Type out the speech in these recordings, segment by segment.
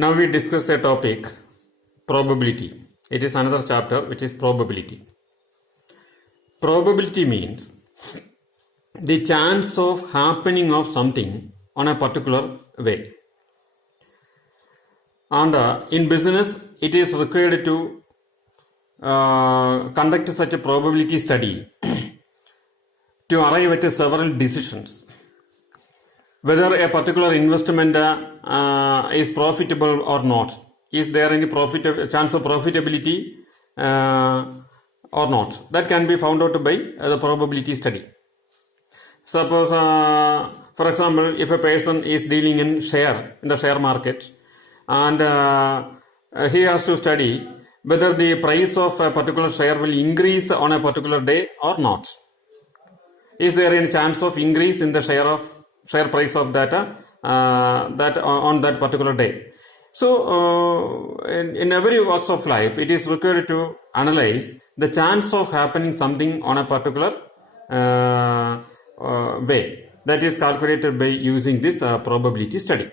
Now we discuss a topic, probability. It is another chapter which is probability. Probability means the chance of happening of something on a particular way. And in business, it is required to conduct such a probability study to arrive at several decisions. Whether a particular investment is profitable or not. Is there any chance of profitability or not? That can be found out by the probability study. Suppose, for example, if a person is dealing in the share market, and he has to study whether the price of a particular share will increase on a particular day or not. Is there any chance of increase in the share price of that on that particular day? So, in every walks of life, it is required to analyze the chance of happening something on a particular way. That is calculated by using this probability study.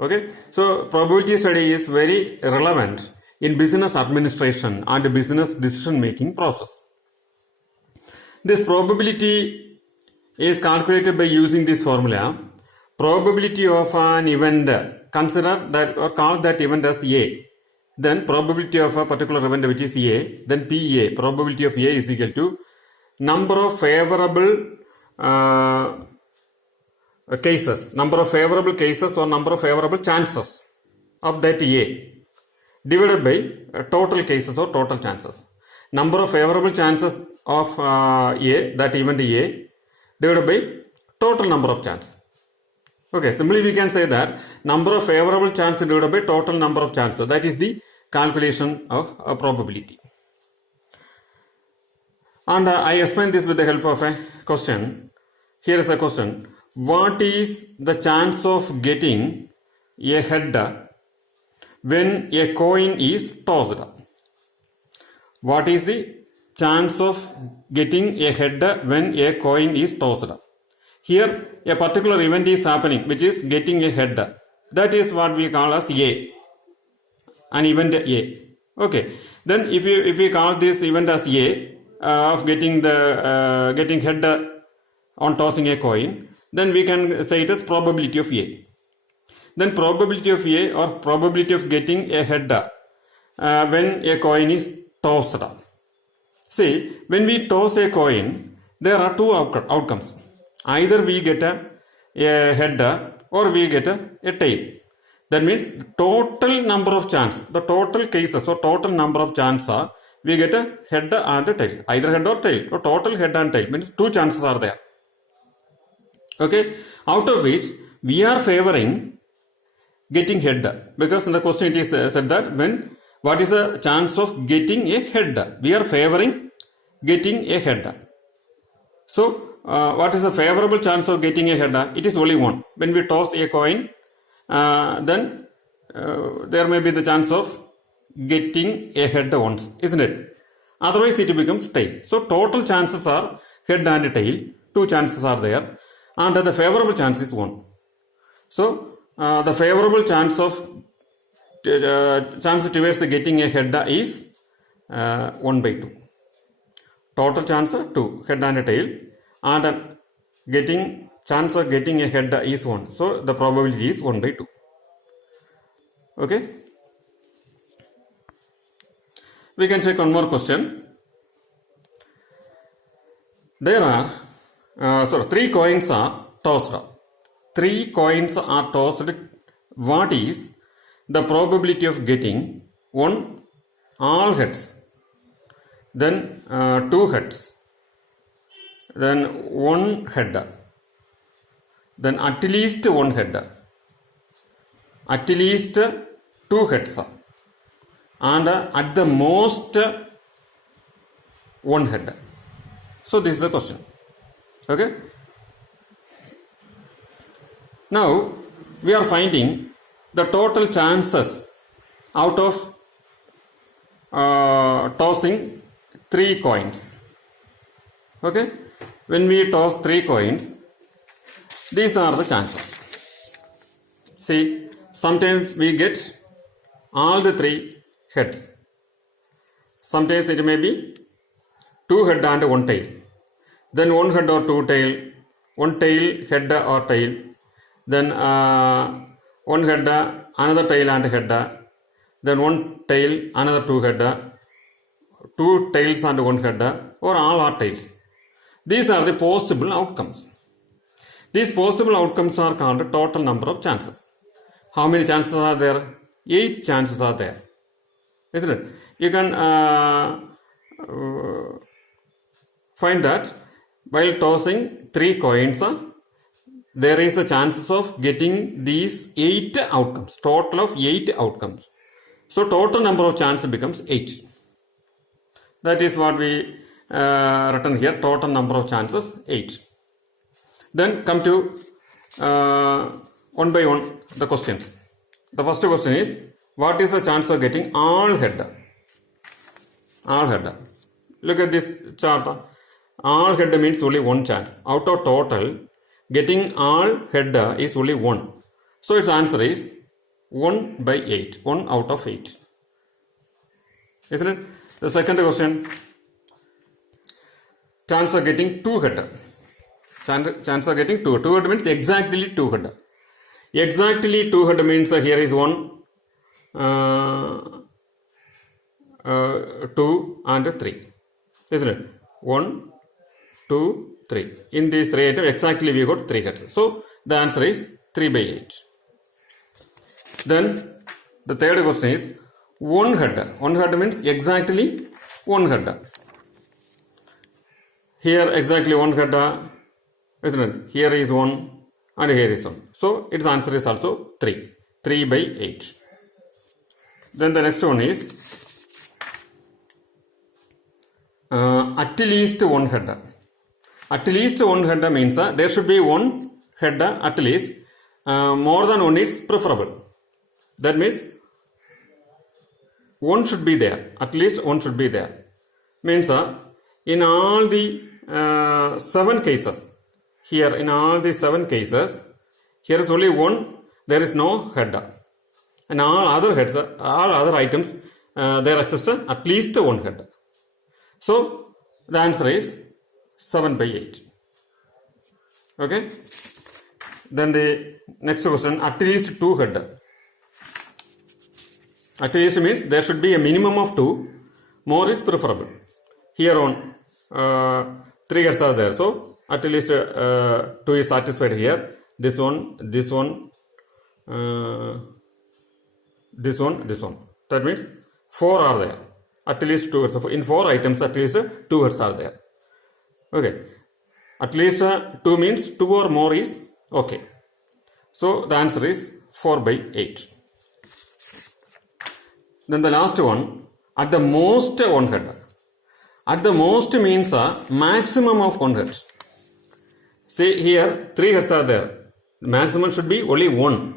Okay, so probability study is very relevant in business administration and business decision making process. This probability is calculated by using this formula. Probability of an event, consider that or call that event as A. Then probability of a particular event which is A, then PA, probability of A is equal to number of favorable cases or number of favorable chances of that A divided by total cases or total chances. Number of favorable chances of A, that event A, divided by total number of chances. Okay, simply we can say that number of favorable chances divided by total number of chances. That is the calculation of a probability. And I explain this with the help of a question. Here is a question. What is the chance of getting a head when a coin is tossed? What is the chance of getting a head when a coin is tossed? Here, a particular event is happening, which is getting a head. That is what we call as A. An event A. Okay. Then, if we call this event as A, of getting head on tossing a coin, then we can say it as probability of A. Then probability of A or probability of getting a head when a coin is tossed. See, when we toss a coin, there are two outcomes. Either we get a head or we get a tail. That means total number of chance, the total cases or total number of chance are we get a head and a tail. Either head or tail. So total head and tail means two chances are there. Okay, out of which we are favoring getting head, because in the question it is said that what is the chance of getting a head? We are favoring getting a head. So what is the favorable chance of getting a head? It is only one. When we toss a coin, then there may be the chance of getting a head once, isn't it? Otherwise it becomes tail. So total chances are head and tail. Two chances are there. And the favorable chance is 1. So, the favorable chance towards the getting a head is 1 by 2. Total chance 2, head and a tail. And chance of getting a head is 1. So, the probability is 1 by 2. Okay. We can check one more question. There are 3 coins are tossed. 3 coins are tossed. What is the probability of getting 1 all heads, then 2 heads, then 1 head, then at least 1 head, at least 2 heads, and at the most 1 head? So this is the question. Okay. Now we are finding the total chances out of tossing 3 coins. Okay. When we toss 3 coins, these are the chances. See, sometimes we get all the 3 heads. Sometimes it may be 2 head and 1 tail. Then 1 head or 2 tail, 1 tail, head or tail. Then 1 head, another tail and head. Then 1 tail, another 2 head. 2 tails and 1 head, or all are tails. These are the possible outcomes. These possible outcomes are called the total number of chances. How many chances are there? 8 chances are there. Isn't it? You can find that while tossing 3 coins, there is a chances of getting these 8 outcomes. Total of 8 outcomes. So total number of chances becomes 8. That is what we written here. Total number of chances 8. Then come to one by one the questions. The first question is, what is the chance of getting all head? All head. Look at this chart. All head means only 1 chance. Out of total, getting all head is only 1. So its answer is 1 by 8. 1 out of 8. Isn't it? The second question, chance of getting 2 head. Chance of getting 2. 2 head means exactly 2 head. Exactly 2 head means here is 1, 2 and 3. Isn't it? 1, 2, 3. In these 3 items, exactly we got 3 heads. So the answer is 3 by 8. Then the third question is 1 head. 1 head means exactly 1 head. Here exactly 1 head, isn't it? Here is 1 and here is 1. So its answer is also 3. 3 by 8. Then the next one is at least 1 head. At least 1 head means there should be 1 head at least. More than 1 is preferable. That means 1 should be there. At least 1 should be there. Means in all the 7 cases, here in all the 7 cases, here is only 1, there is no head. And all other heads, all other items, there exists at least 1 head. So the answer is 7 by 8. Okay. Then the next question, at least 2 head. At least means there should be a minimum of 2. More is preferable. Here on 3 heads are there. So at least 2 is satisfied here. This one, this one, this one, this one. That means 4 are there. At least 2 heads. In 4 items, at least 2 heads are there. Okay. At least 2 means 2 or more is okay. So the answer is 4 by 8. Then the last one, at the most 1 head. At the most means maximum of 1 head. See here 3 heads are there. Maximum should be only 1.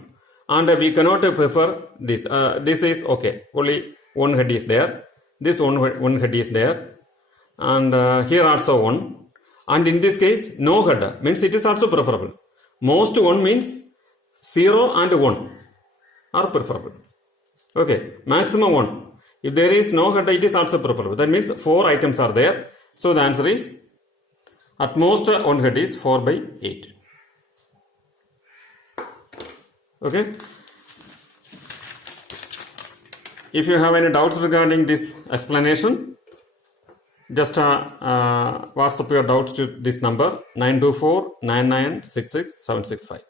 And we cannot prefer this. This is okay. Only 1 head is there. This one head is there. And here also 1. And in this case, no head. Means it is also preferable. Most 1 means 0 and 1 are preferable. Okay. Maximum 1. If there is no head, it is also preferable. That means 4 items are there. So the answer is, at most 1 head is 4 by 8. Okay. If you have any doubts regarding this explanation, just WhatsApp your doubts to this number 924 9966 765.